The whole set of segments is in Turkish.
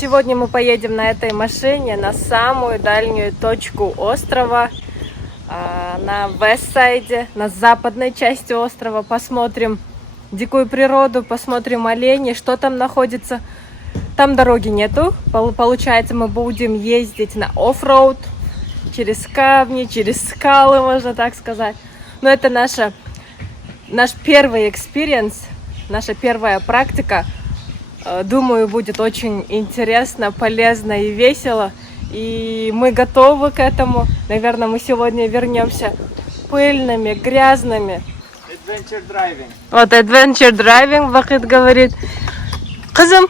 Сегодня мы поедем на этой машине на самую дальнюю точку острова, на Вестсайде, на западной части острова. Посмотрим дикую природу, посмотрим оленей, что там находится. Там дороги нету, получается, мы будем ездить на оффроуд, через камни, через скалы, можно так сказать. Но это наш первый экспириенс, наша первая практика. Думаю, будет очень интересно, полезно и весело. И мы готовы к этому. Наверное, мы сегодня вернемся пыльными, грязными. Adventure driving. Вот adventure driving, Вахид говорит. Кызым.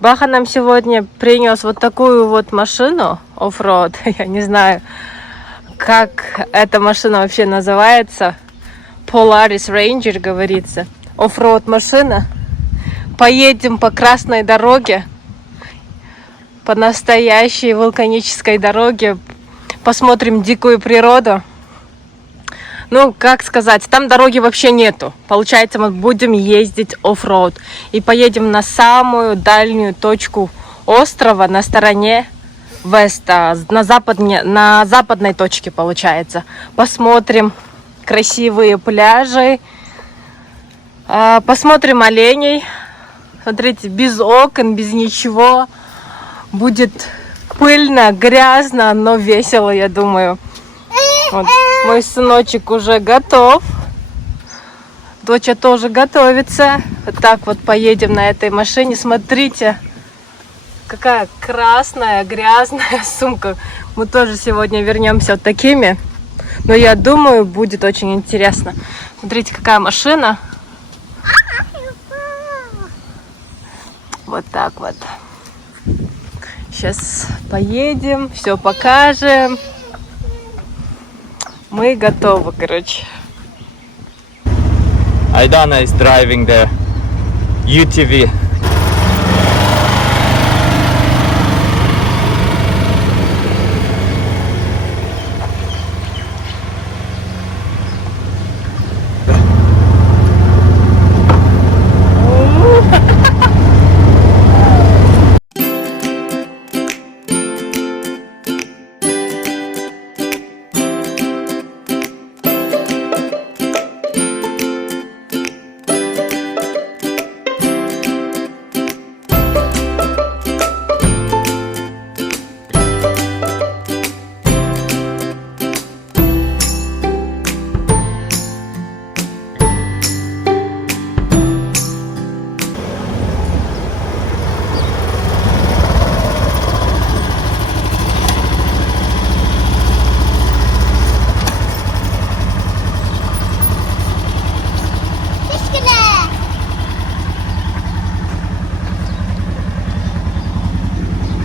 Баха нам сегодня принес вот такую вот машину оффроуд. Я не знаю, как эта машина вообще называется. Polaris Ranger говорится. Оффроуд машина. Поедем по красной дороге, по настоящей вулканической дороге. Посмотрим дикую природу. Ну, как сказать, там дороги вообще нету. Получается, мы будем ездить оффроуд. И поедем на самую дальнюю точку острова на стороне Веста. На западной точке, получается. Посмотрим красивые пляжи. Посмотрим оленей. Смотрите, без окон, без ничего. Будет пыльно, грязно, но весело, я думаю. Вот. Мой сыночек уже готов. Доча тоже готовится. Вот так вот поедем на этой машине. Смотрите, какая красная, грязная сумка. Мы тоже сегодня вернемся вот такими. Но я думаю, будет очень интересно. Смотрите, какая машина. Вот так вот. Сейчас поедем, все покажем. Мы готовы, короче. Aidana is driving the UTV.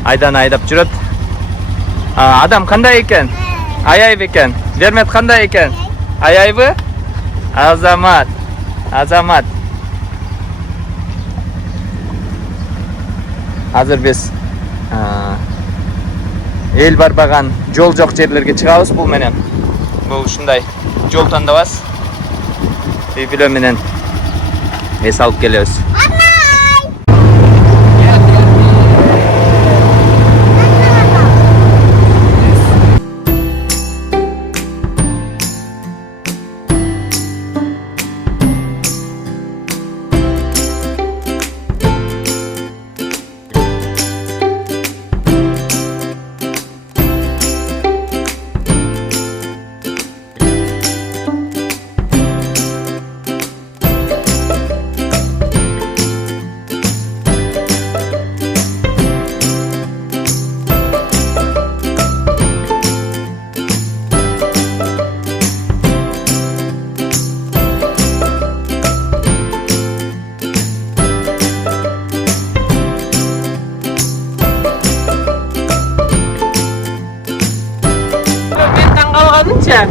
Айдана айдап жүрөт. Адам кандай экен? Аяйбы экен. Вермет кандай экен? Аяйбы? Азамат. Азамат. Азыр биз эл барбаган жол жок жерлерге чыгабыз бул менен. Бул ушундай жол тандабыз. Видео менен эс алып келебиз. Alınca.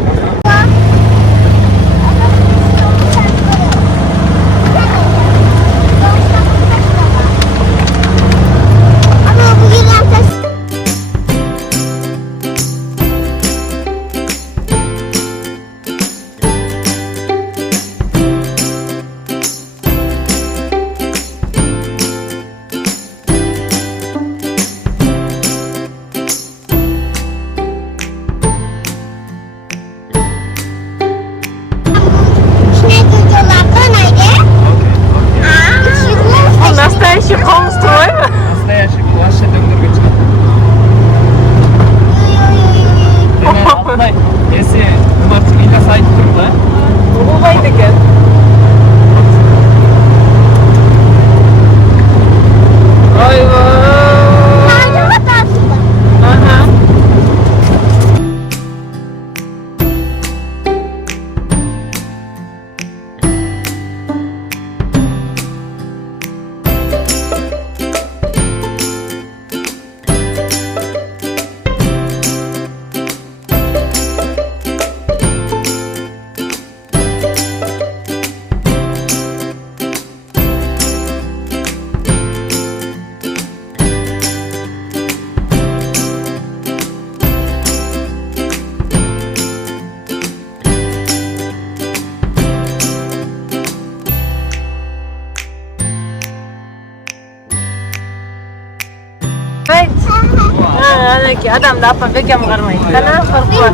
ki adam da apa bekam qarmaydi. Qana farqi bor.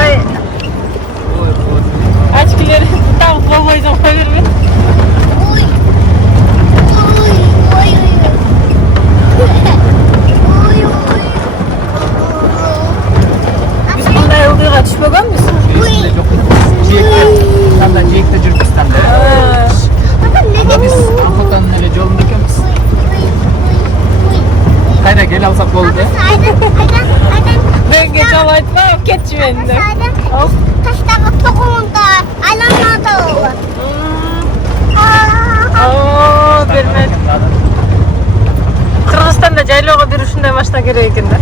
Ay. Açkileri tam qo'ymaysan qo'yavermay. Biz bunday o'g'ilga tushmaganmiz. Tam da Jake'de Türkistan'da. Ama biz Antalya'nın öyle yolunda ekanmiz. Kayda gel alsak oldu. Ben geç alaytma, ketçi bende. Taştağı toğunda alanlarda olur. Oo, bilmem. Kırgızistan'da jaylovga bir shunday mashina kerak ekanda.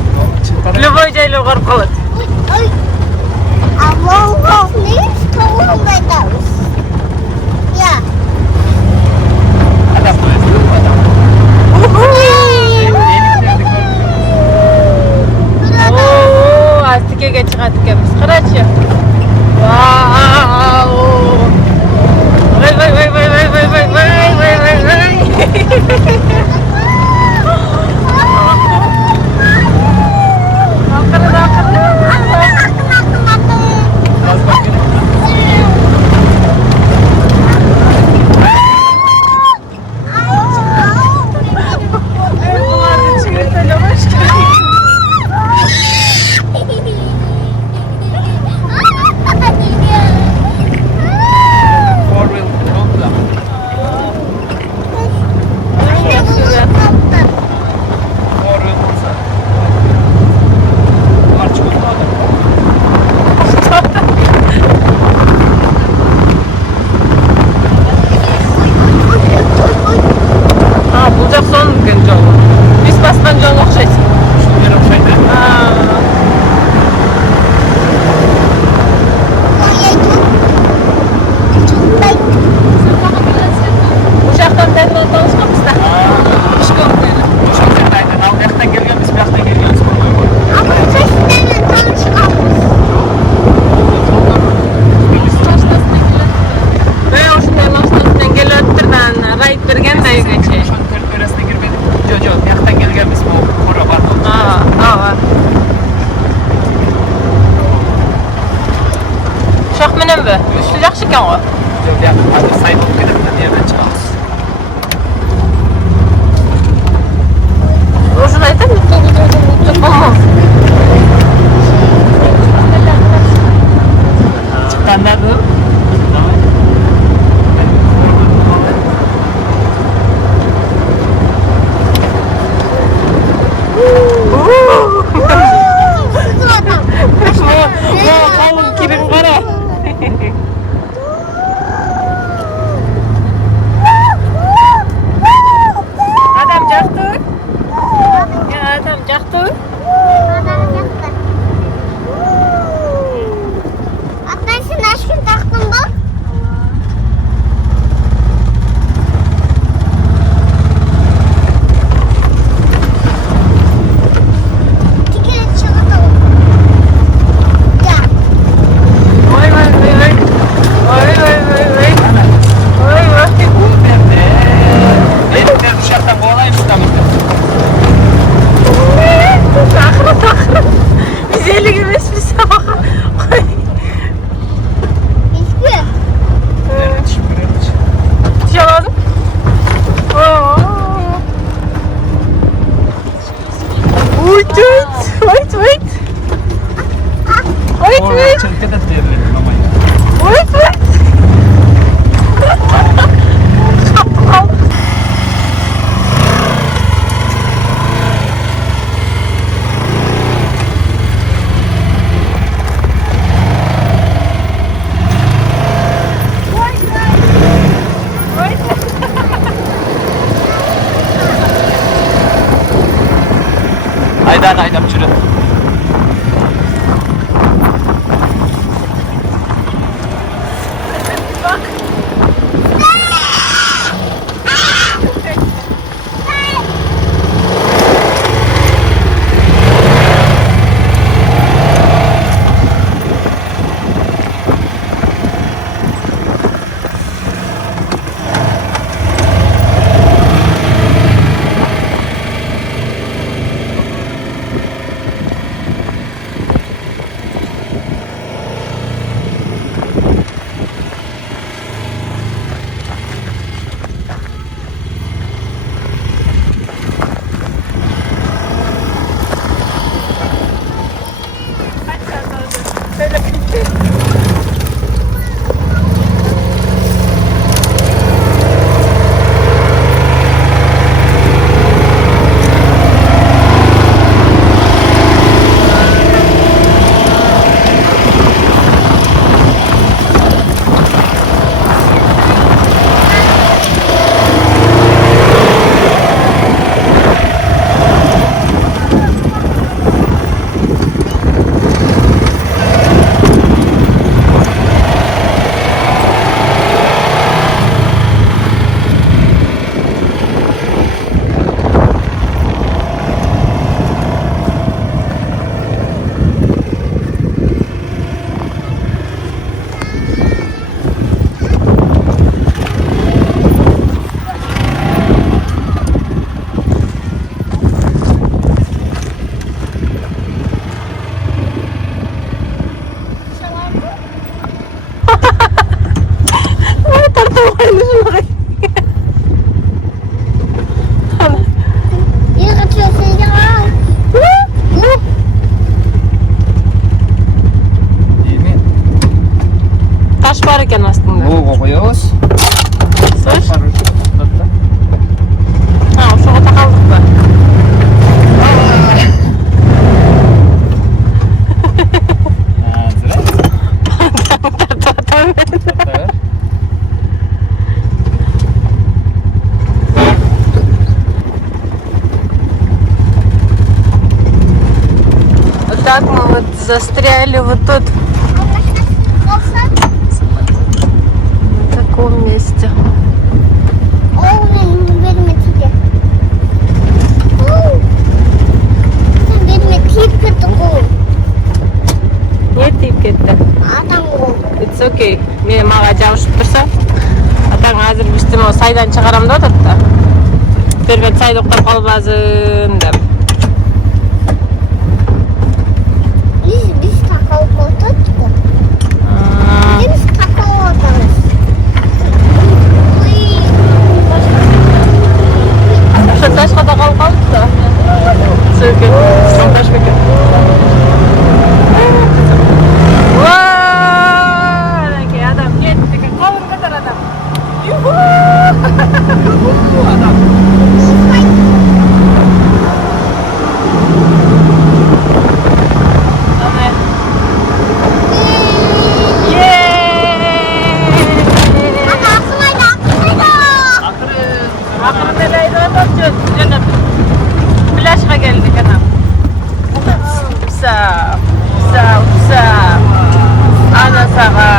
Любой jaylov qarab qoladi. Allah'ım ne toğundayız. Ya. Adam koyuyor. Oo, astikaga chiqadi ekanmiz. Qarachi. Vau. Voy. Aydan çürü. ekan ostida. Buğga qo'yamiz. Слышь? To'xtatdi. Ha, o'sha yerda qoldiqmi? Так мы вот застряли вот тут, на таком месте. Не тип кетті. It's okay. Мен мага жабышып турса, атаң азыр биштим сайдан чыгарам деп атат да. Бербет сай токтоп калбасын деп. Ташқа да қалып қалды да. Сөйке. Таш бекен. Вау! Әке, адам кетті. Қалын қатар адам. Юху! Адам. Plaşga geldik anam. Usa, ana sağa.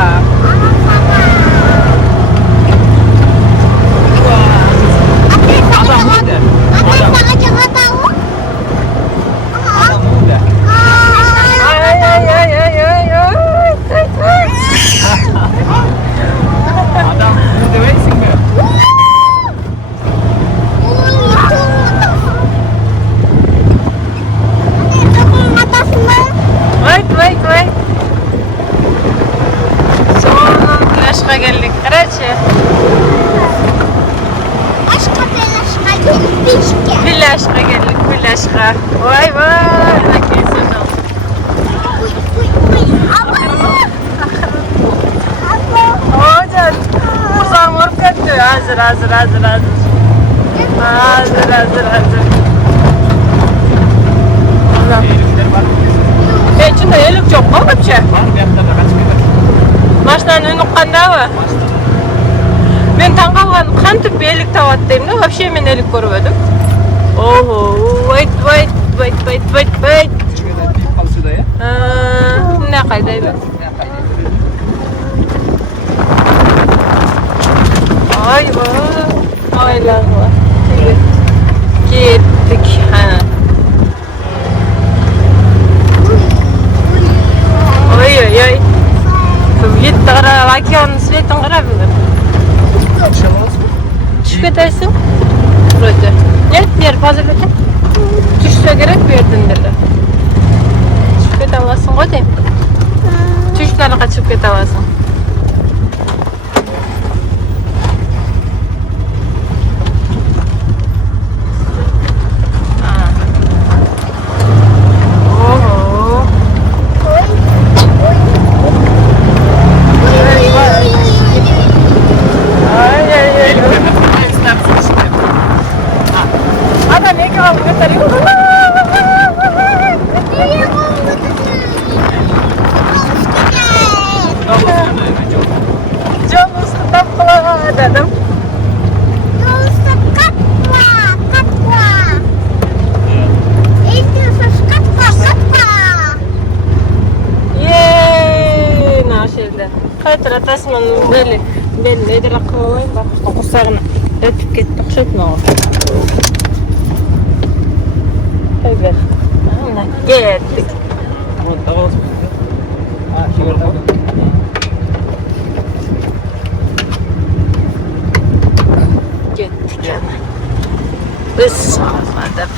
Wait. Sonun plaşga geldik. Короче. Plaşga geldik. Vay. Әке сені. Hocam. Uzan vurup ketті. Hazır. İçinde elik çok mu köpçe? Var, bu yakta da kaç metre? Машинаның үнін ұққандабы? Мен таң қалған қантып елік табады деймін да, вообще мен елік көріп едім. Ого, wait. Кішкене тиіп қалсы да, я? Не қайдайды? Айлағыла. Кеттік. Ой. Вид қарап, океанның светін қарап бүгін. Түшіп кетесің? Вроде. Нет, қазір бөтен. Түшсе керек бердің деді. Түшіп кете аласың ғой дейм. Түштеріға түсіп кете аласың. Қайтыр атасымен бел едірақ қылайын ба, құрсағына өтіп кетті, ұқшайды маған. Қой бер. Кеттік. Кеттік. Біз сағадып.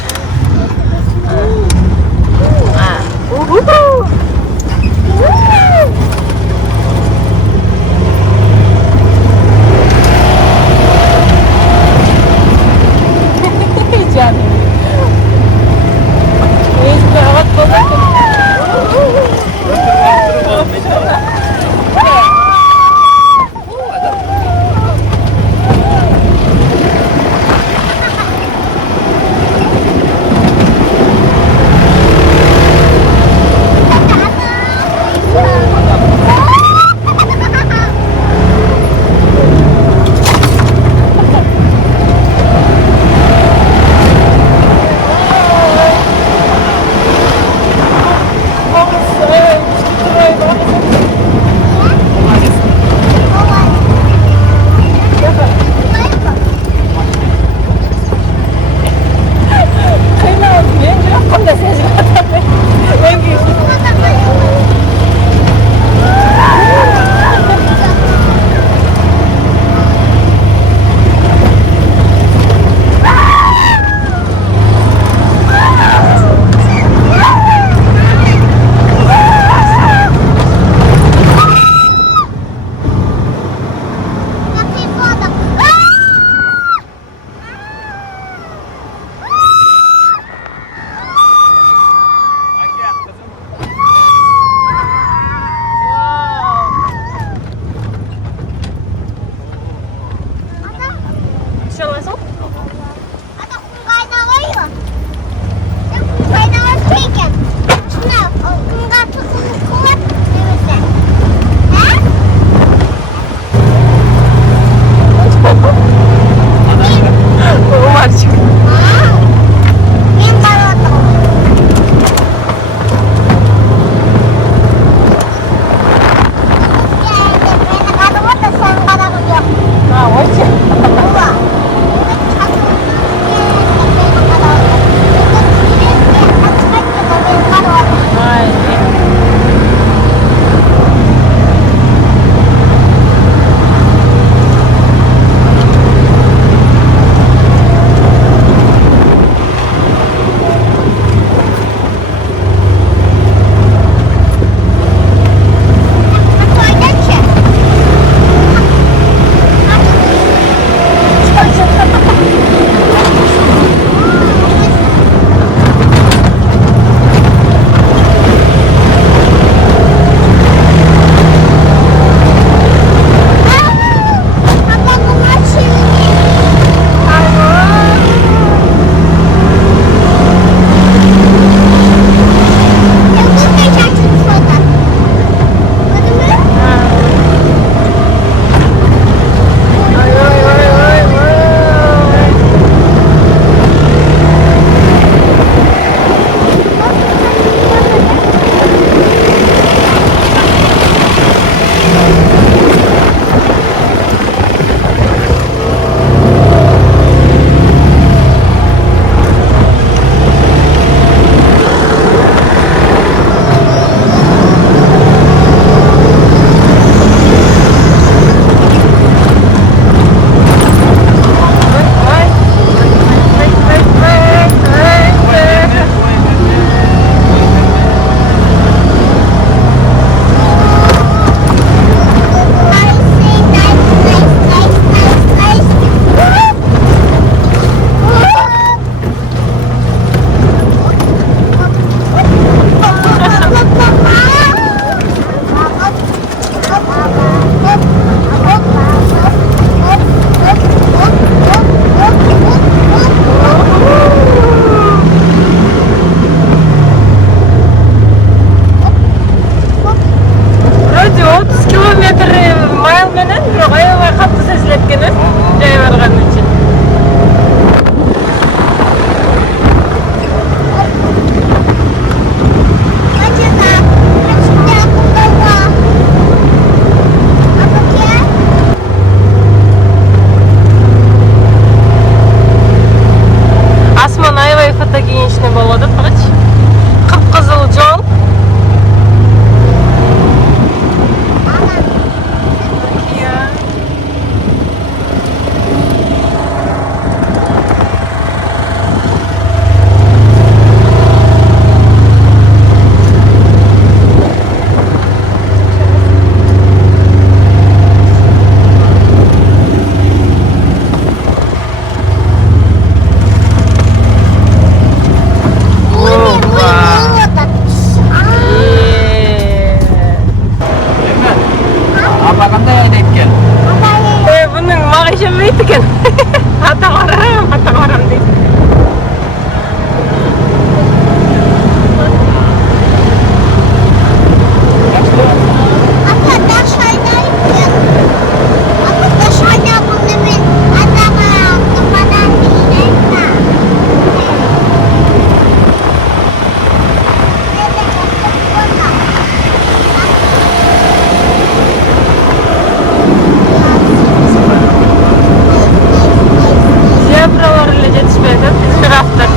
Yaptık.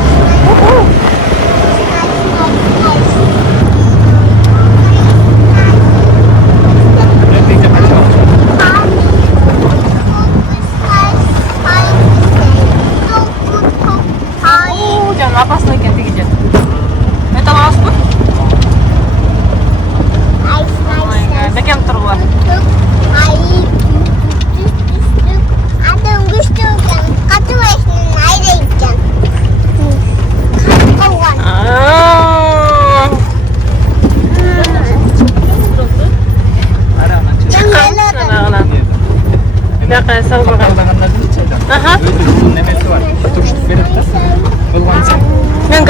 Jangan опасно ganti gidecek. Это ласпы? Oh my god. Ada yang terluar. Ya kayak sel bakalım. Aha. Nemesi var. Turşu verir de. Bulgan sen. Yang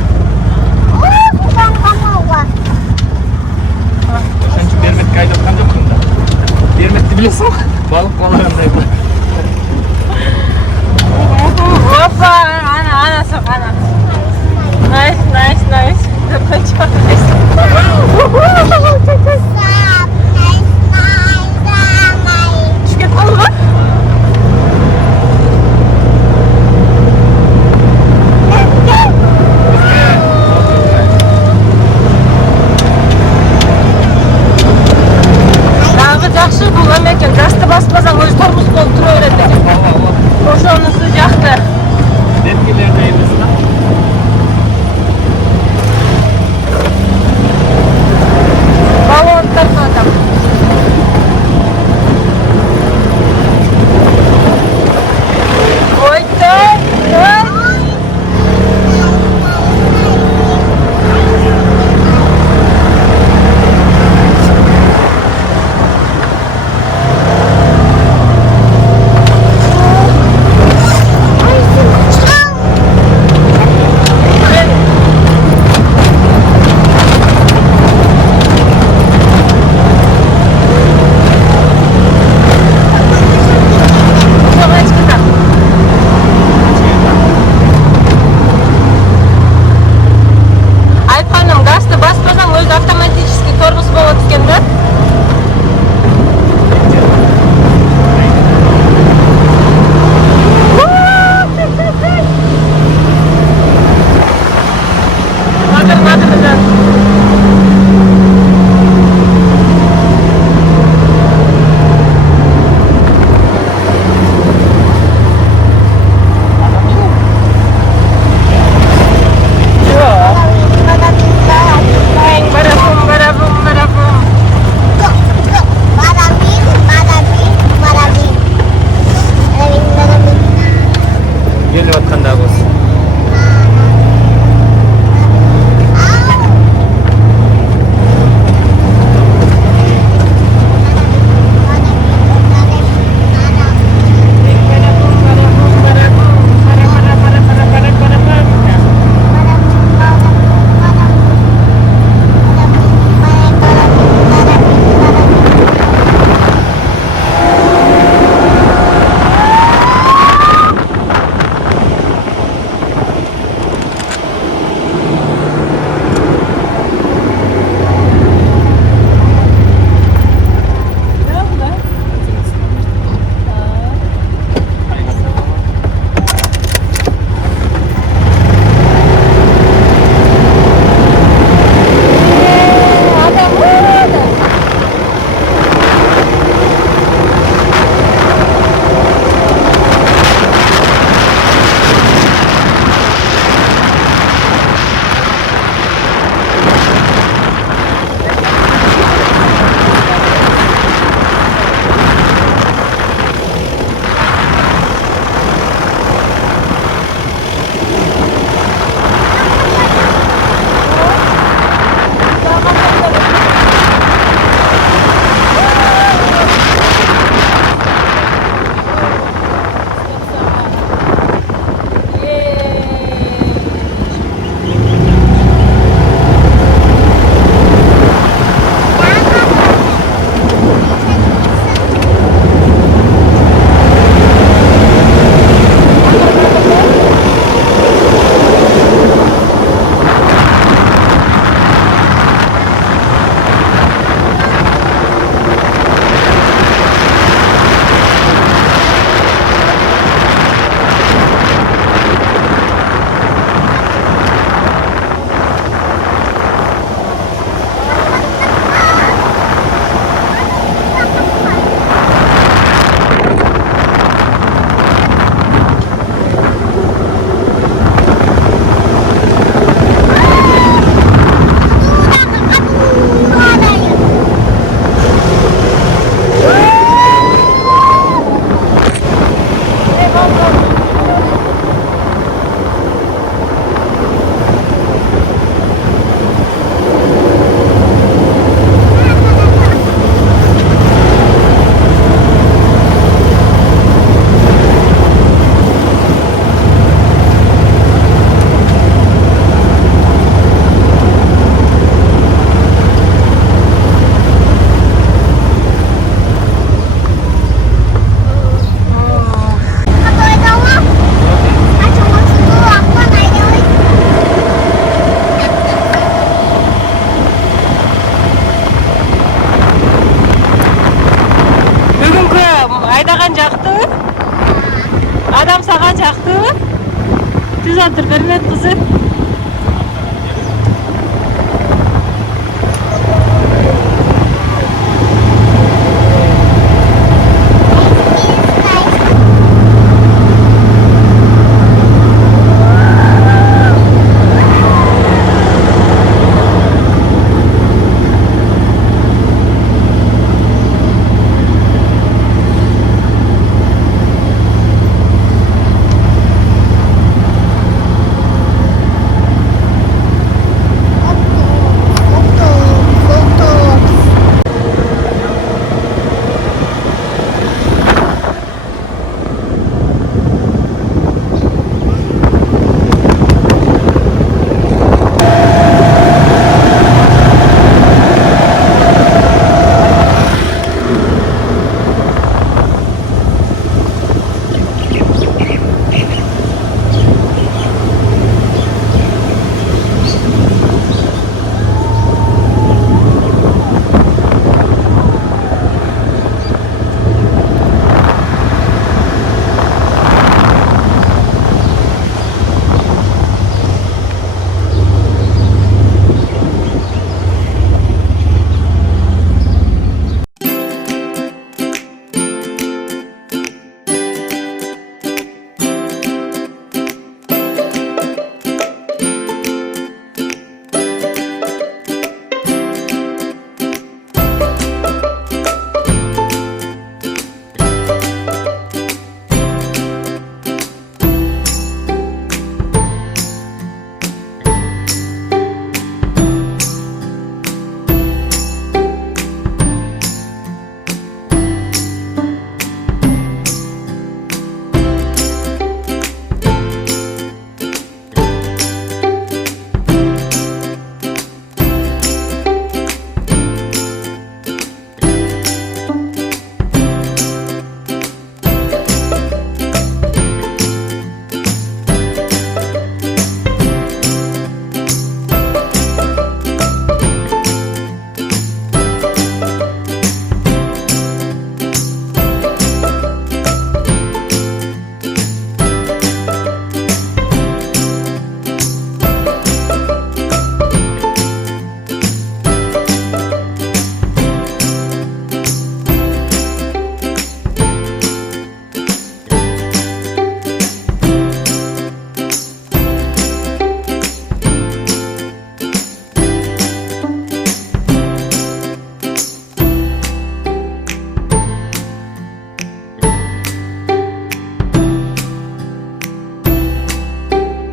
жатыр, бермет кызы.